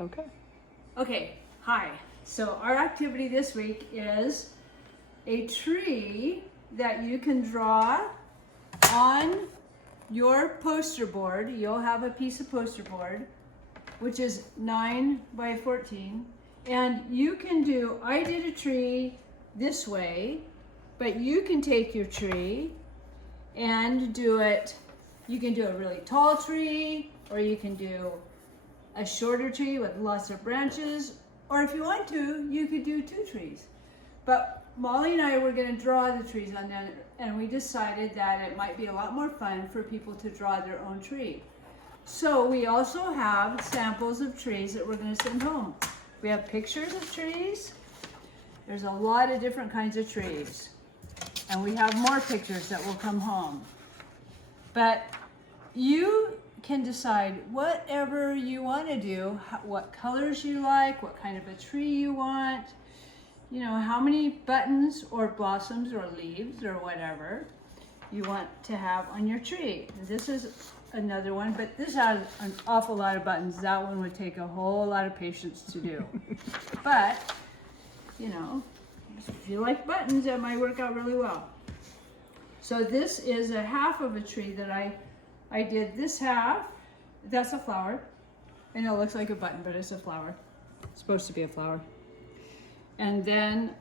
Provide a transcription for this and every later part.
Okay. Okay, hi. So our activity this week is a tree that you can draw on your poster board. You'll have a piece of poster board, which is 9 by 14. And you can do, I did a tree this way, but you can take your tree and do it. You can do a really tall tree, or you can do a shorter tree with lots of branches, or if you want to, you could do 2 trees. But Molly and I were going to draw the trees on that, and we decided that it might be a lot more fun for people to draw their own tree. So we also have samples of trees that we're going to send home. We have pictures of trees. There's a lot of different kinds of trees. And we have more pictures that will come home. But you can decide whatever you want to do, what colors you like, what kind of a tree you want, you know, how many buttons or blossoms or leaves or whatever you want to have on your tree. This is another one, but this has an awful lot of buttons. That one would take a whole lot of patience to do. But, you know, if you like buttons, that might work out really well. So this is a half of a tree that I did this half. That's a flower. And it looks like a button, but it's a flower. It's supposed to be a flower. And then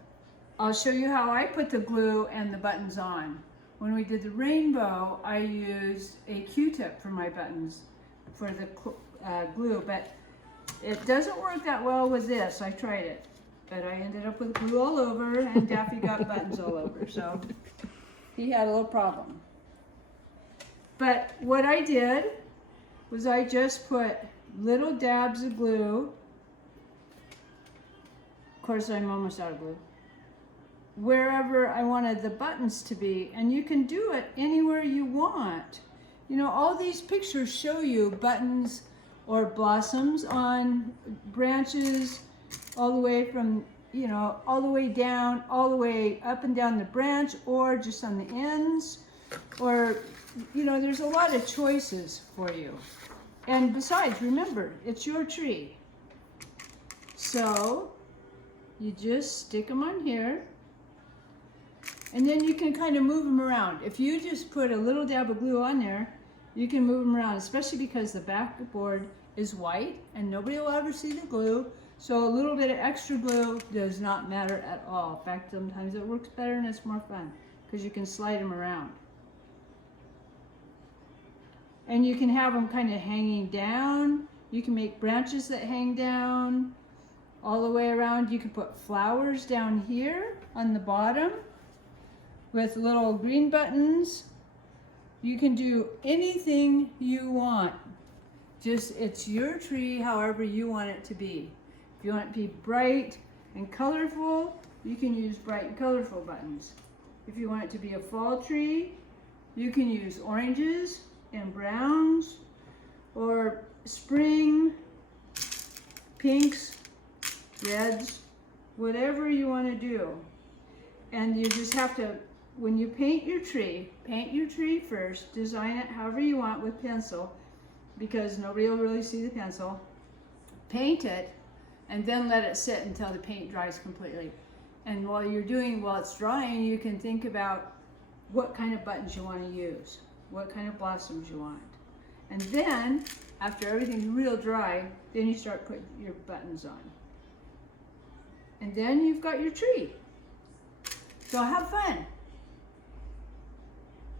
I'll show you how I put the glue and the buttons on. When we did the rainbow, I used a Q-tip for my buttons for the glue, but it doesn't work that well with this. I tried it, but I ended up with glue all over, and Daffy got buttons all over, so he had a little problem. But what I did was I just put little dabs of glue. Of course, I'm almost out of glue. Wherever I wanted the buttons to be, and you can do it anywhere you want. You know, all these pictures show you buttons or blossoms on branches, all the way from, you know, all the way down, all the way up and down the branch, or just on the ends, or, you know, there's a lot of choices for you. And besides, remember, it's your tree. So you just stick them on here. And then you can kind of move them around. If you just put a little dab of glue on there, you can move them around, especially because the backboard is white and nobody will ever see the glue. So a little bit of extra glue does not matter at all. In fact, sometimes it works better and it's more fun because you can slide them around. And you can have them kind of hanging down. You can make branches that hang down all the way around. You can put flowers down here on the bottom with little green buttons. You can do anything you want. Just, it's your tree however you want it to be. If you want it to be bright and colorful, you can use bright and colorful buttons. If you want it to be a fall tree, you can use oranges and browns, or spring, pinks, reds, whatever you want to do. And you just have to, when you paint your tree first, design it however you want with pencil, because nobody will really see the pencil. Paint it, and then let it sit until the paint dries completely. And while it's drying, you can think about what kind of buttons you want to use, what kind of blossoms you want. And then, after everything's real dry, then you start putting your buttons on. And then you've got your tree. So have fun.